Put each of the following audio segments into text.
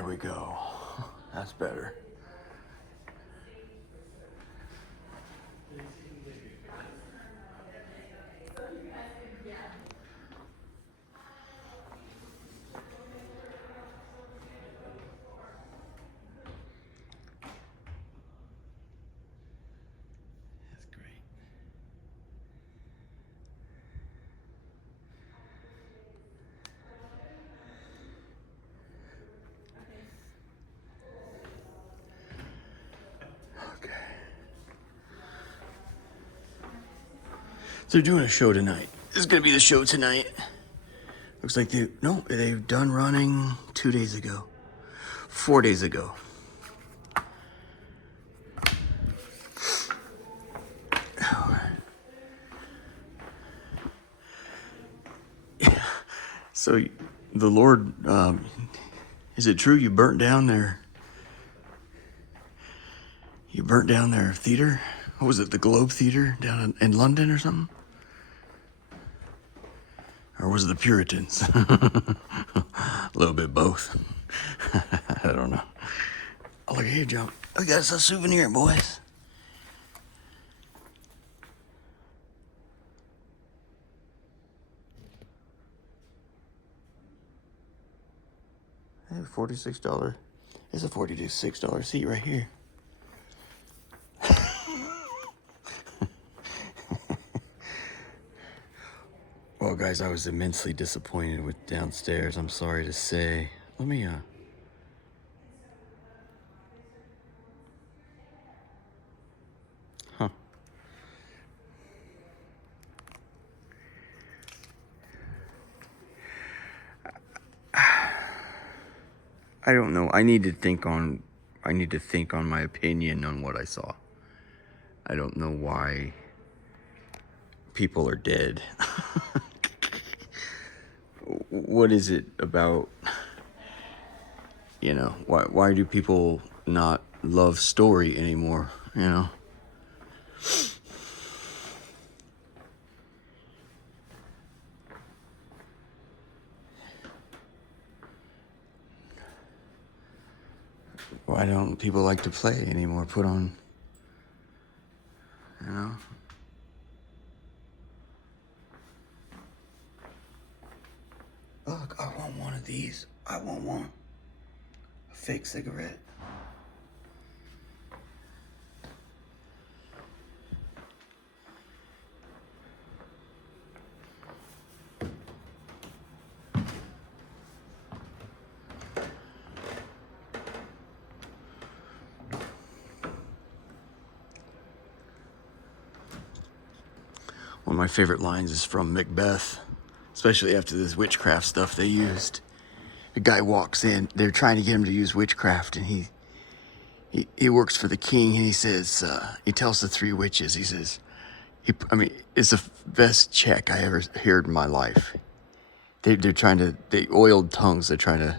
There we go. That's better. That's great. Okay. So they're doing a show tonight. This is gonna be the show tonight. Looks like they've done running 2 days ago. 4 days ago. So the Lord, is it true you burnt down their theater? What was it, the Globe Theater down in London or something? Or was it the Puritans? A little bit both. I don't know. Oh, look here, John. We got us a souvenir, boys. Hey, $46. It's a $46 seat right here. Well, guys, I was immensely disappointed with downstairs. I'm sorry to say. Let me, Huh. I don't know. I need to think on my opinion on what I saw. I don't know why people are dead. What is it about, why do people not love story anymore, Why don't people like to play anymore? Put on, Look, I want one of these. I want one. A fake cigarette. One of my favorite lines is from Macbeth, especially after this witchcraft stuff they used. The guy walks in, they're trying to get him to use witchcraft, and he works for the king, and he says, he tells the three witches, he says, it's the best check I ever heard in my life. They're trying to, they oiled tongues, they're trying to,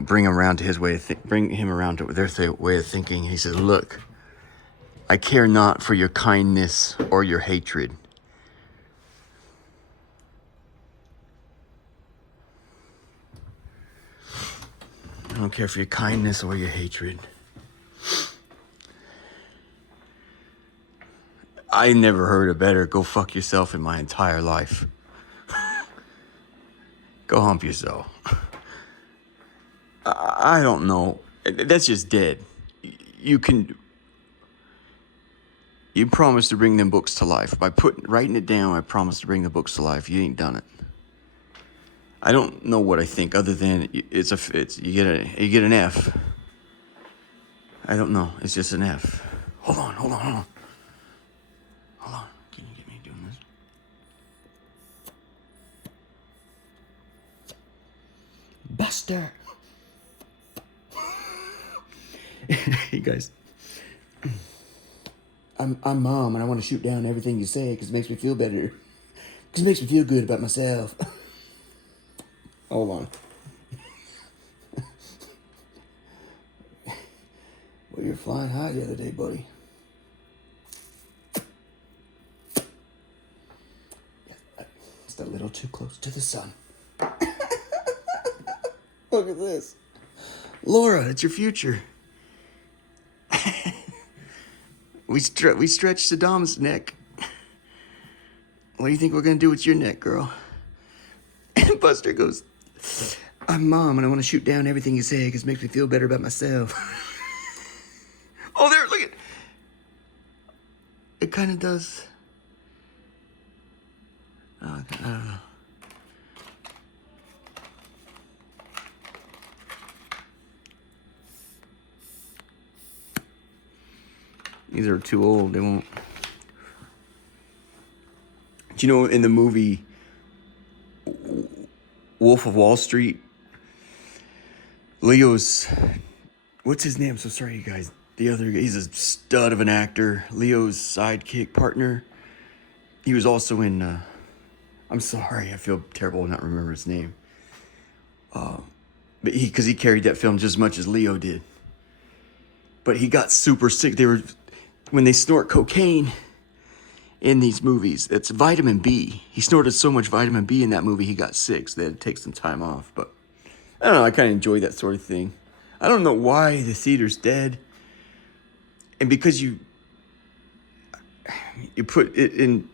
bring him around to his way of bring him around to their way of thinking. He says, look, I care not for your kindness or your hatred. I don't care for your kindness or your hatred. I never heard a better go fuck yourself in my entire life. Go hump yourself. I don't know. That's just dead. You promised to bring them books to life. By writing it down, I promised to bring the books to life. You ain't done it. I don't know what I think other than you get an F. I don't know. It's just an F. Hold on. Hold on. Can you get me doing this? Buster. Hey guys. I'm Mom, and I want to shoot down everything you say because it makes me feel better. Because it makes me feel good about myself. Hold on. Well, you're flying high the other day, buddy. Just a little too close to the sun. Look at this. Laura, it's your future. We stretched Saddam's neck. What do you think we're gonna do with your neck, girl? And Buster goes, I'm Mom, and I want to shoot down everything you say because it makes me feel better about myself. Oh, there, look at it. Kind of does. Oh, I don't know. These are too old. They won't. Do you know in the movie Wolf of Wall Street, Leo's, what's his name? I'm so sorry, you guys. The other, he's a stud of an actor. Leo's sidekick partner. He was also in, I'm sorry, I feel terrible not remember his name. But because he carried that film just as much as Leo did. But he got super sick. When they snort cocaine in these movies, it's vitamin B. He snorted so much vitamin B in that movie, he got sick, so they had to take some time off. But I don't know, I kind of enjoy that sort of thing. I don't know why the theater's dead. And because you put it in,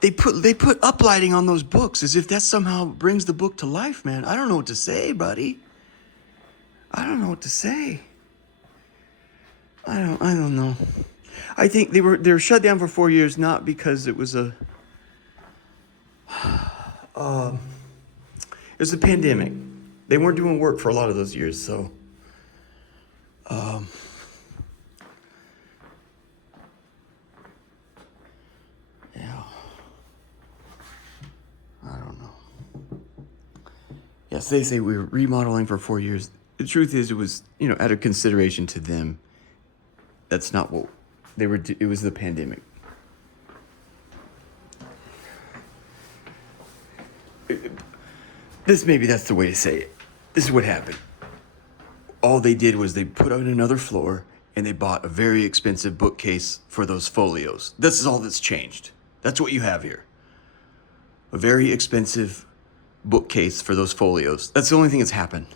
they put uplighting on those books as if that somehow brings the book to life, man. I don't know what to say, buddy. I don't know what to say. I don't know. I think they were shut down for 4 years, not because it was a pandemic. They weren't doing work for a lot of those years, so yeah. I don't know. Yes, they say we were remodeling for 4 years. The truth is, it was, out of consideration to them. That's not what they were. It was the pandemic. Maybe that's the way to say it. This is what happened. All they did was they put out another floor and they bought a very expensive bookcase for those folios. This is all that's changed. That's what you have here. A very expensive bookcase for those folios. That's the only thing that's happened.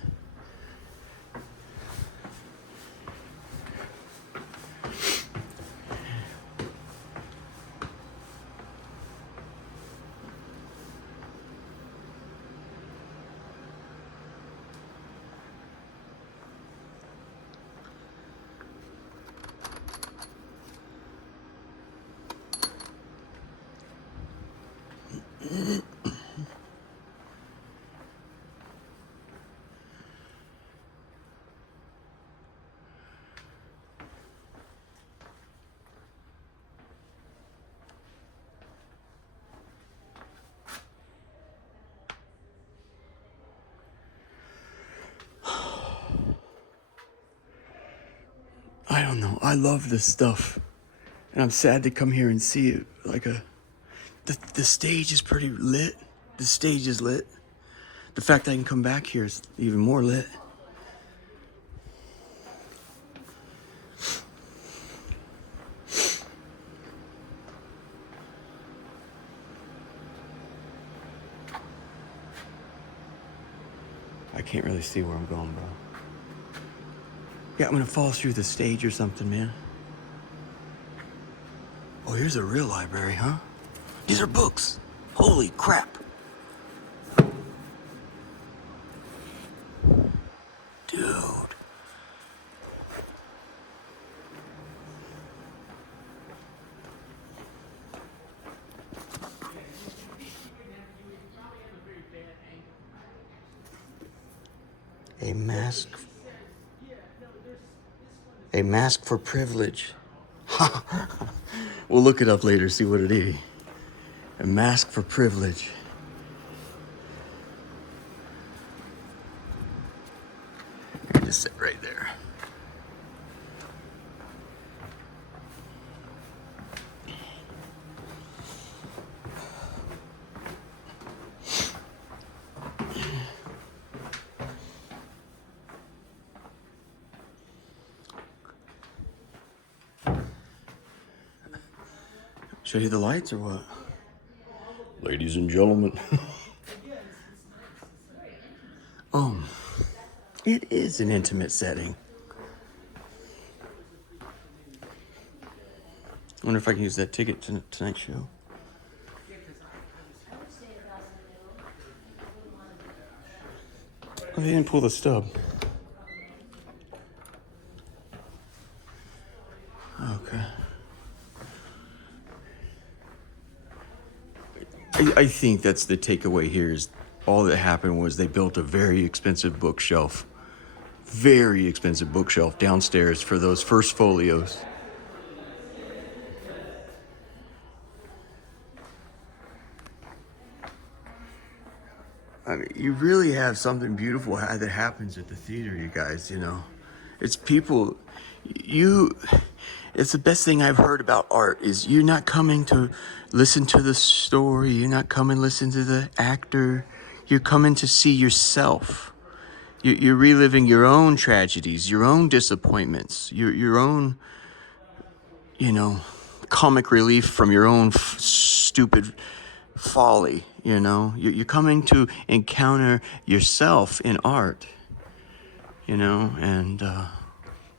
I don't know. I love this stuff. And I'm sad to come here and see it. The stage is pretty lit. The stage is lit. The fact that I can come back here is even more lit. I can't really see where I'm going, bro. Yeah, I'm gonna fall through the stage or something, man. Oh, here's a real library, huh? These are books. Holy crap. Dude. A mask. A mask for privilege. We'll look it up later, see what it is. A mask for privilege. Just sit right there. Show you the lights or what? Ladies and gentlemen. It is an intimate setting. I wonder if I can use that ticket to tonight's show. Oh, they didn't pull the stub. Okay. I think that's the takeaway here is all that happened was they built a very expensive bookshelf downstairs for those first folios. I mean, you really have something beautiful that happens at the theater, you guys, you know. It's people, it's the best thing I've heard about art is you're not coming to listen to the story, you're not coming to listen to the actor, you're coming to see yourself. You're reliving your own tragedies, your own disappointments, your own, you know, comic relief from your own stupid folly, you know. You're coming to encounter yourself in art, you know, and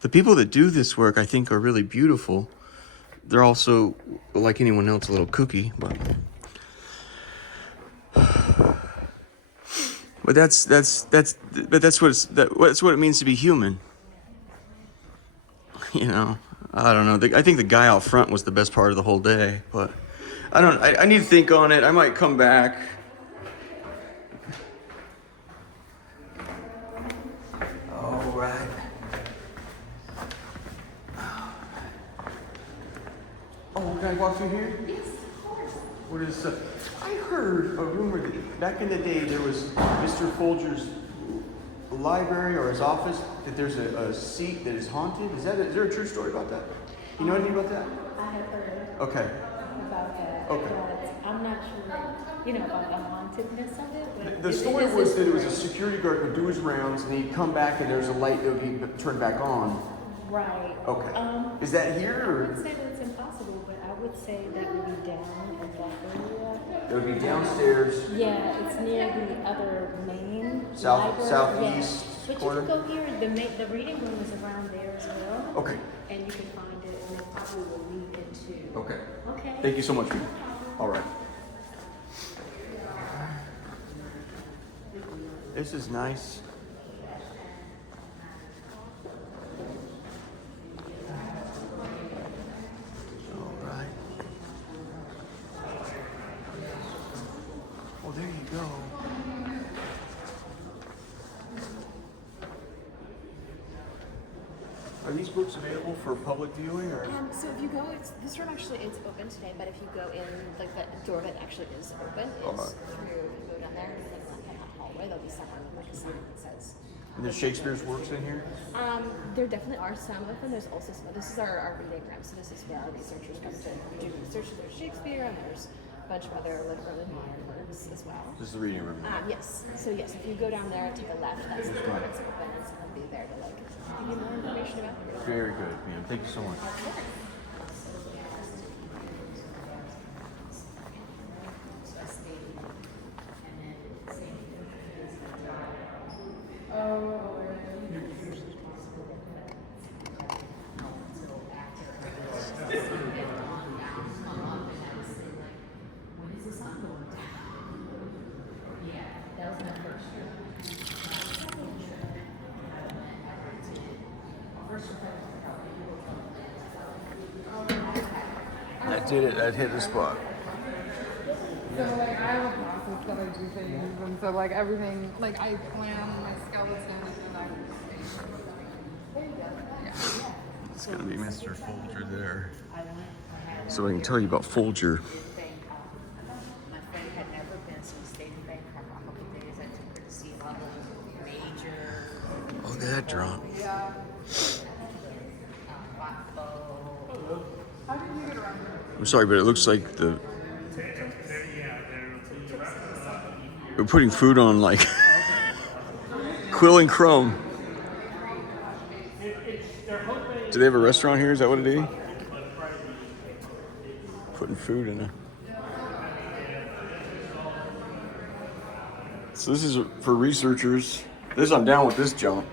the people that do this work, I think, are really beautiful. They're also, like anyone else, a little kooky, but that's what it means to be human. You know, I don't know. I think the guy out front was the best part of the whole day, but I need to think on it. I might come back. All right. Oh, can I walk through here? Yes, of course. What is I heard a rumor that back in the day there was Mr. Folger's library or his office that there's a seat that is haunted. Is there a true story about that? You know anything about that? I have heard Okay. about that. Okay. But I'm not sure, you know, about the hauntedness of it. But The story was that it was a security guard would do his rounds and he'd come back and there's a light that would be turned back on. Right. Okay. Is that here I or? would say that it's impossible, but I would say that would be down in that area. It would be downstairs. Yeah, it's near the other main library. Southeast But corner. you can go here. The reading room is around there as well. Okay. And you can find it, and it probably will lead into. Okay. Okay. Thank you so much. All right. This is nice. All right. Well, there you go. Are these books available for public viewing or? So if you go, this room actually is open today, but if you go in, like the door that actually is open is through, you go down there and then like in that hallway, there'll be someone with like a sign that says. And there's Shakespeare's works in here? There definitely are some of them. There's also some, this is our reading room, so this is where our researchers come to do research. There's Shakespeare and there's a bunch of other like early modern works as well. This is the reading room. Yes. So yes, if you go down there and take a left, that's the door that's open and someone will be there to like give you more information about the room. Very good, man. Thank you so much. That did it. That hit the spot. So like I have a process that I do things, and so like everything, like I plan my skeleton and I. It's gonna be Mr. Folger there. So I can tell you about Folger. My friend had never been, so we stayed in Bangkok for a couple of days. I took her to see a lot of major Look at that drunk. How did you get around here? I'm sorry, but it looks like we're putting food on like Quill and Chrome. Do they have a restaurant here? Is that what it is? Putting food in there. So this is for researchers. This, I'm down with this jump.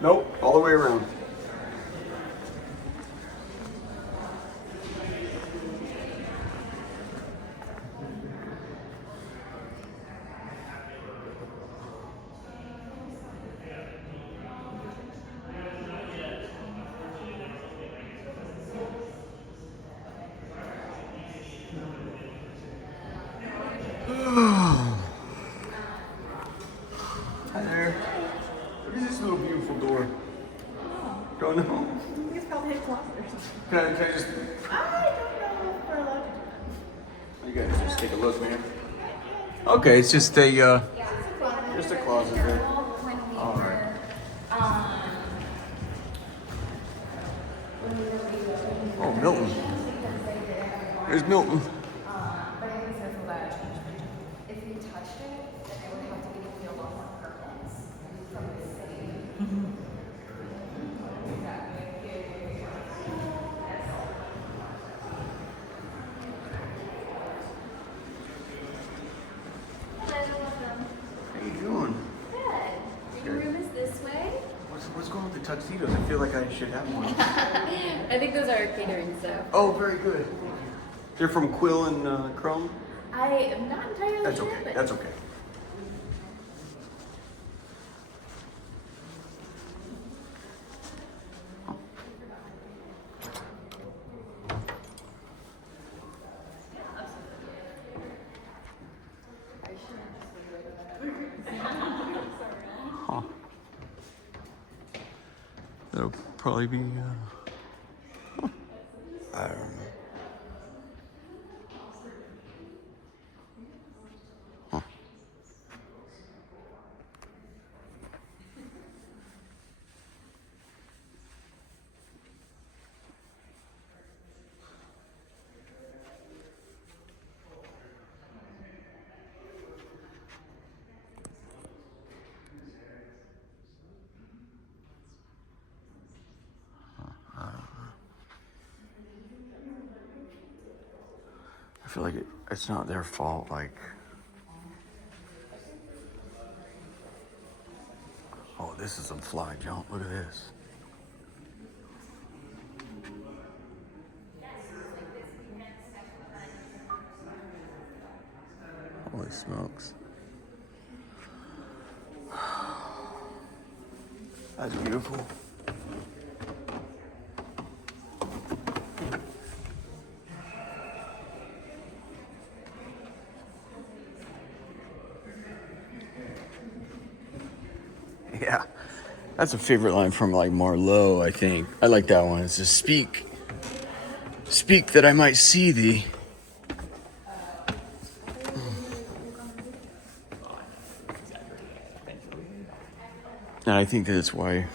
Nope, all the way around. Hi there. What is this little beautiful door? Don't know. I think it's called hidden closet or something. Can I just? I don't know if we're allowed to. You guys just take a look, man. Okay, it's just a closet there. All right. Oh, Milton. There's Milton. If you touched it, then it would have to be a field of permits from the city. How you doing? Good. Your room is this way. What's going on with the tuxedos? I feel like I should have one. I think those are catering stuff. Oh, very good. They're from Quill and Chrome? I am not entirely That's sure, okay. but That's okay. Huh. That'll probably be, I don't know. Huh. I feel like it's not their fault, like... Oh, this is some fly jump. Look at this. Holy smokes. That's beautiful. Yeah, that's a favorite line from like Marlowe, I think. I like that one. It's just speak that I might see thee. And I think that's why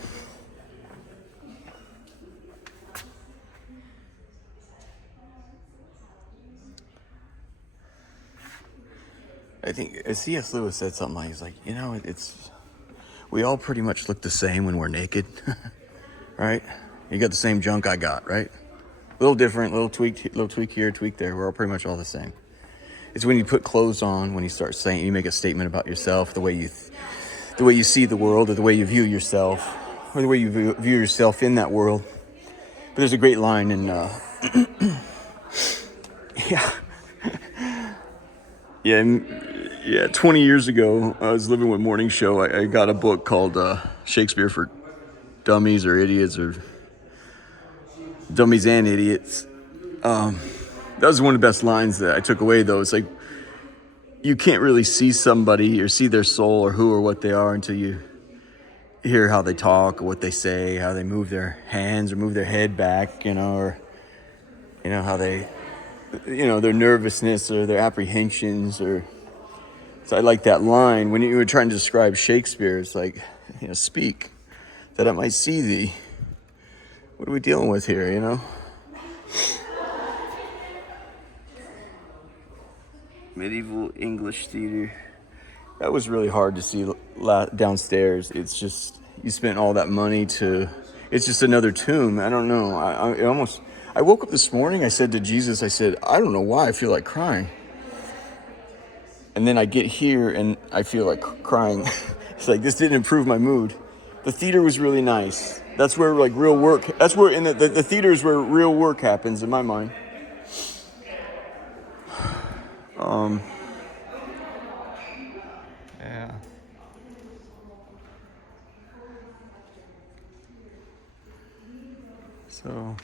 I think C.S. Lewis said something like, he's like, you know, we all pretty much look the same when we're naked, right? You got the same junk I got, right? A little different, little tweak here, tweak there. We're all pretty much all the same. It's when you put clothes on, when you start saying, you make a statement about yourself, the way you see the world, or the way you view yourself, or the way you view yourself in that world. But there's a great line in, yeah, 20 years ago, I was living with Morning Show. I got a book called Shakespeare for Dummies or Idiots, or Dummies and Idiots. That was one of the best lines that I took away, though. It's like, you can't really see somebody or see their soul or who or what they are until you hear how they talk or what they say, how they move their hands or move their head back, or, how they, their nervousness or their apprehensions. Or so I like that line. When you were trying to describe Shakespeare, it's like, speak that I might see thee. What are we dealing with here, Medieval English theater. That was really hard to see downstairs. It's just, you spent all that money it's just another tomb. I don't know. I woke up this morning, I said to Jesus, I said, I don't know why I feel like crying. And then I get here and I feel like crying. It's like, this didn't improve my mood. The theater was really nice. That's where like real work, that's where in the theater is where real work happens in my mind. Yeah. So.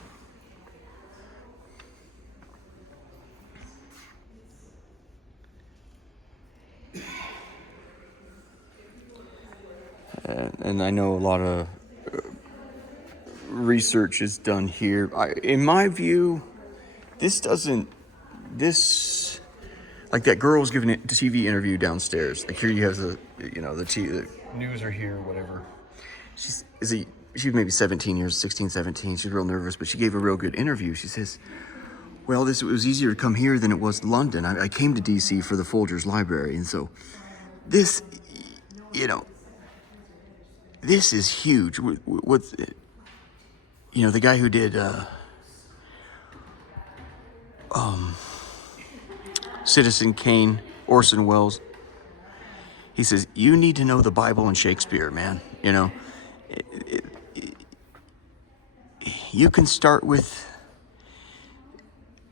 And I know a lot of research is done here. In my view, like that girl was giving a TV interview downstairs. Like here you have the news are here, whatever. She was maybe 16, 17. She's real nervous, but she gave a real good interview. She says, well, it was easier to come here than it was London. I came to DC for the Folgers Library. And so this, this is huge. What's, the guy who did Citizen Kane, Orson Welles, he says, you need to know the Bible and Shakespeare, man. You can start with,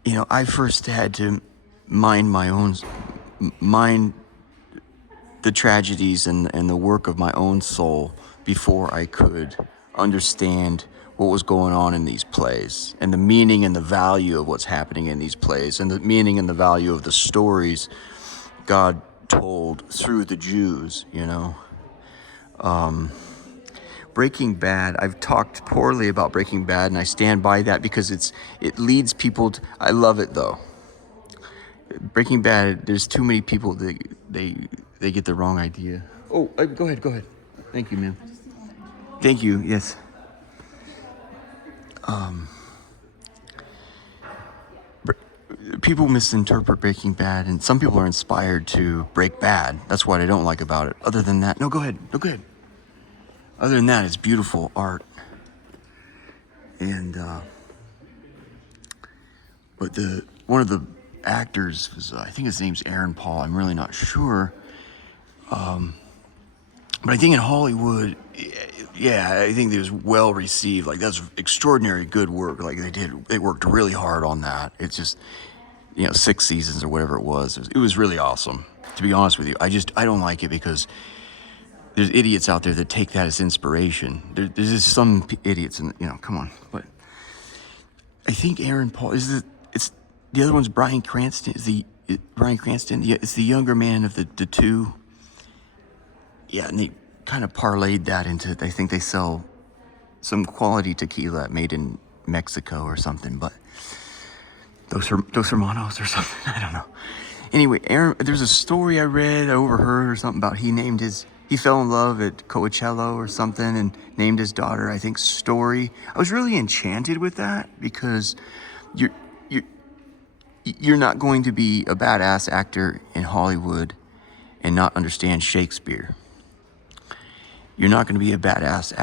I first had to mind the tragedies and the work of my own soul before I could understand what was going on in these plays and the meaning and the value of what's happening in these plays and the meaning and the value of the stories God told through the Jews, Breaking Bad, I've talked poorly about Breaking Bad, and I stand by that because it leads people to, I love it though. Breaking Bad, there's too many people that they get the wrong idea. Oh, go ahead. Thank you, ma'am. Thank you, yes. People misinterpret Breaking Bad, and some people are inspired to break bad. That's what I don't like about it. Other than that, no, go ahead. Other than that, it's beautiful art. And, but one of the actors was, I think his name's Aaron Paul. I'm really not sure. But I think in Hollywood, I think it was well received. Like, that's extraordinary good work. Like, they worked really hard on that. It's just, 6 seasons or whatever it was. It was really awesome. To be honest with you, I don't like it because there's idiots out there that take that as inspiration. There's just some idiots, and come on. But I think Aaron Paul it's the other one's Bryan Cranston. Bryan Cranston? Yeah, it's the younger man of the two. Yeah, and they kind of parlayed that into, I think they sell some quality tequila made in Mexico or something, but Dos Hermanos or something, I don't know. Anyway, Aaron, there's a story I read, I overheard or something about he fell in love at Coachella or something and named his daughter, I think, Story. I was really enchanted with that because you're not going to be a badass actor in Hollywood and not understand Shakespeare. You're not going to be a badass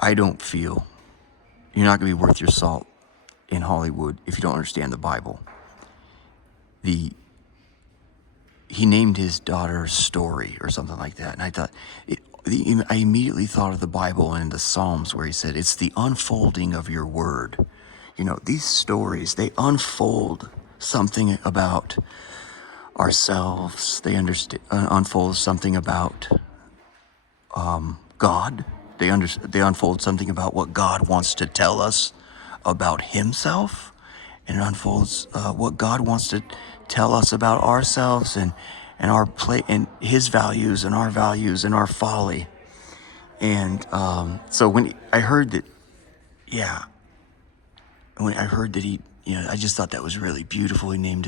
I don't feel. You're not going to be worth your salt in Hollywood if you don't understand the Bible. He named his daughter Story or something like that. And I thought, I immediately thought of the Bible and the Psalms where he said, it's the unfolding of your word. These stories, they unfold something about ourselves. They unfold something about God. They unfold something about what God wants to tell us about himself, and it unfolds what God wants to tell us about ourselves and our play and his values and our folly. And so when I heard that he, I just thought that was really beautiful. He named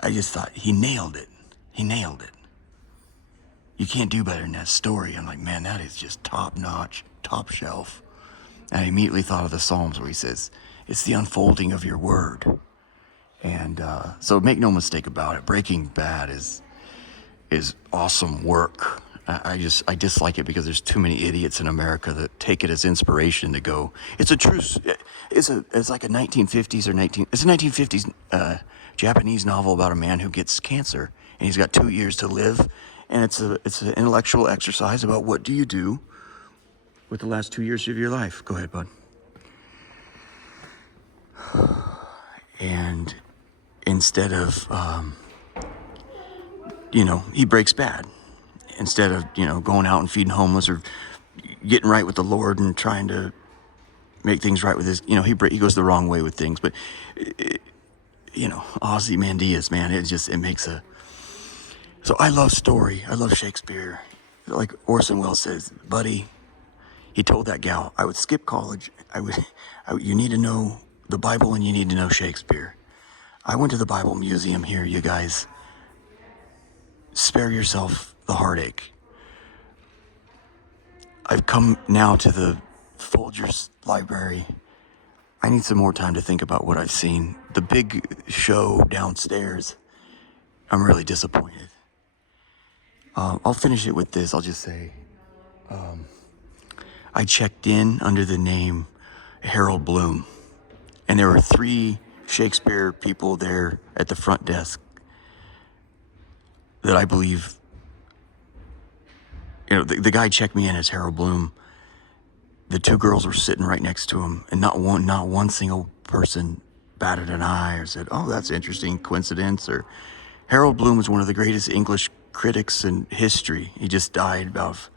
I just thought he nailed it. You can't do better than that Story. I'm like, man, that is just top notch, top shelf. And I immediately thought of the Psalms where he says, it's the unfolding of your word. And so make no mistake about it, Breaking Bad is awesome work. I dislike it because there's too many idiots in America that take it as inspiration to go. It's like a 1950s it's a 1950s Japanese novel about a man who gets cancer and he's got 2 years to live, and it's an intellectual exercise about what do you do with the last 2 years of your life. Go ahead, bud. And instead of he breaks bad. Instead of, going out and feeding homeless or getting right with the Lord and trying to make things right with his, he goes the wrong way with things. But, Ozymandias, man, it makes so I love story. I love Shakespeare. Like Orson Welles says, buddy, he told that gal, I would skip college. You need to know the Bible and you need to know Shakespeare. I went to the Bible Museum here, you guys. Spare yourself the heartache. I've come now to the Folgers Library. I need some more time to think about what I've seen. The big show downstairs, I'm really disappointed. I'll finish it with this. I'll just say, I checked in under the name Harold Bloom, and there were 3 Shakespeare people there at the front desk that I believe, the guy checked me in as Harold Bloom. The 2 girls were sitting right next to him, and not one single person batted an eye or said, oh, that's interesting, coincidence. Or Harold Bloom was one of the greatest English critics in history. He just died about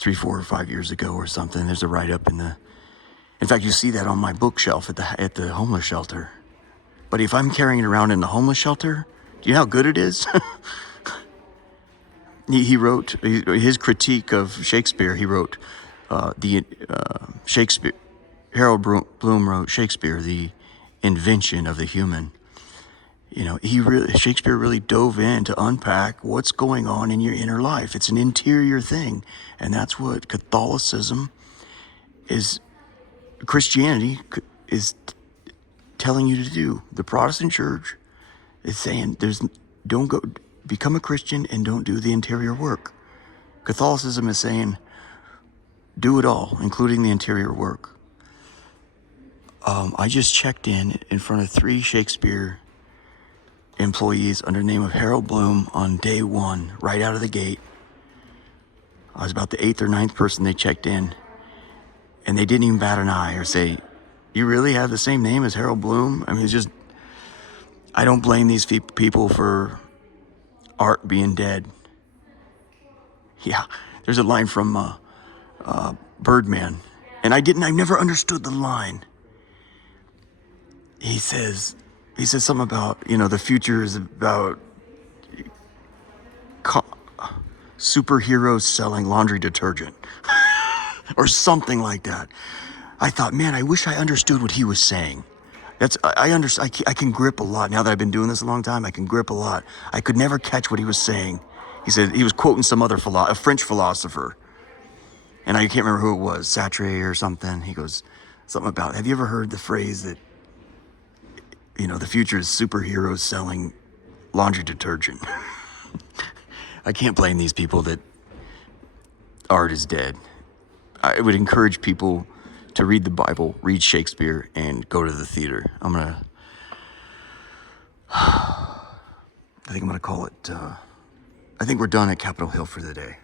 3, 4, or 5 years ago or something. There's a write-up in fact, you see that on my bookshelf at the homeless shelter. But if I'm carrying it around in the homeless shelter, do you know how good it is? He wrote his critique of Shakespeare. He wrote Shakespeare. Harold Bloom wrote Shakespeare, the invention of the human. Shakespeare really dove in to unpack what's going on in your inner life. It's an interior thing, and that's what Catholicism is. Christianity is telling you to do. The Protestant Church is saying don't go become a Christian and don't do the interior work. Catholicism is saying do it all, including the interior work. I just checked in front of 3 Shakespeare employees under the name of Harold Bloom on day 1, right out of the gate. I was about the 8th or 9th person they checked in, and they didn't even bat an eye or say, you really have the same name as Harold Bloom? I mean, I don't blame these people for art being dead. Yeah, there's a line from Birdman, and I never understood the line. He says something about, the future is about superheroes selling laundry detergent or something like that. I thought, man, I wish I understood what he was saying. I can grip a lot. Now that I've been doing this a long time, I can grip a lot. I could never catch what he was saying. He said he was quoting some other a French philosopher, and I can't remember who it was, Sartre or something. He goes something about, have you ever heard the phrase that, the future is superheroes selling laundry detergent? I can't blame these people that art is dead. I would encourage people to read the Bible, read Shakespeare, and go to the theater. I think I'm gonna call it, I think we're done at Capitol Hill for the day.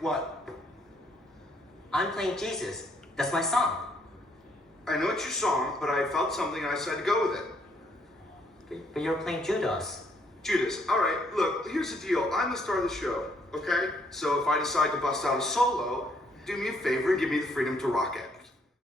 What? I'm playing Jesus. That's my song. I know it's your song, but I felt something and I decided to go with it. But you're playing Judas. Judas, all right, look, here's here's the deal. I'm the star of the show, okay? So if I decide to bust out a solo, do me a favor and give me the freedom to rock it.